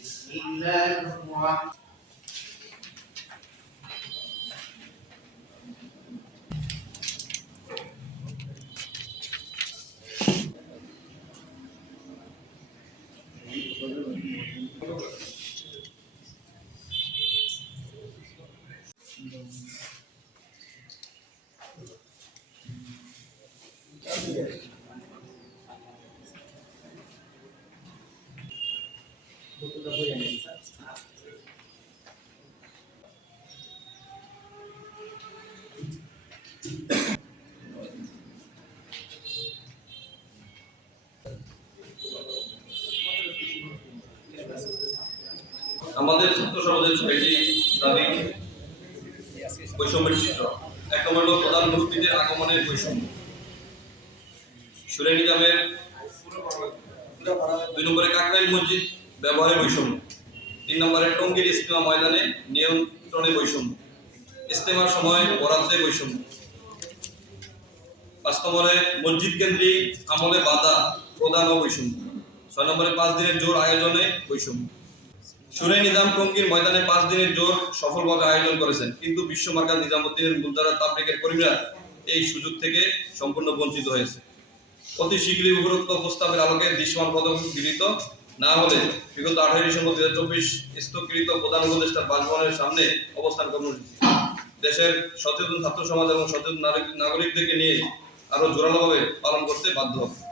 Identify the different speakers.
Speaker 1: بسم الله الرحمن
Speaker 2: আমাদের ছাত্র সমাজের ছয়টি দাবি। বৈষম্যের চিত্র। এক নম্বর প্রধান মুক্তিদের আগমনের বৈষম্য। দুই নম্বরে কাকরাইল মসজিদ, ব্যবহারের বৈষম্য। তিন নম্বরে টঙ্গীর ইস্তেমা ময়দানে নিয়ন্ত্রণে বৈষম্য। ইস্তেমার সময় বরাদ্দে বৈষম্য। পাঁচ নম্বরে মসজিদ কেন্দ্রিক আমলে বাধা প্রদান ও বৈষম্য। ছয় নম্বরে পাঁচ দিনের জোর আয়োজনে বৈষম্য। সুরে নিজাম টঙ্গীর ময়দানে পাঁচ দিনের জোর সফলভাবে আয়োজন করেছেন। কিন্তু বিশ্বমার্কা নিজামুদ্দিনের মুদ্রা তাবলিগের কর্মীরা এই সুযোগ থেকে সম্পূর্ণ বঞ্চিত হয়েছে। অতি শীঘ্রই উপরোক্ত প্রস্তাবের আলোকে দৃশ্যমান পদক্ষেপ গৃহীত। না হলে বিগত আঠারো ডিসেম্বর দু হাজার চব্বিশ স্থগিত প্রধান উপদেষ্টা বাসভবনের সামনে অবস্থান কর্মসূচি দেশের সচেতন ছাত্র সমাজ এবং সচেতন নাগরিকদেরকে নিয়ে আরও জোরালোভাবে পালন করতে বাধ্য হবে।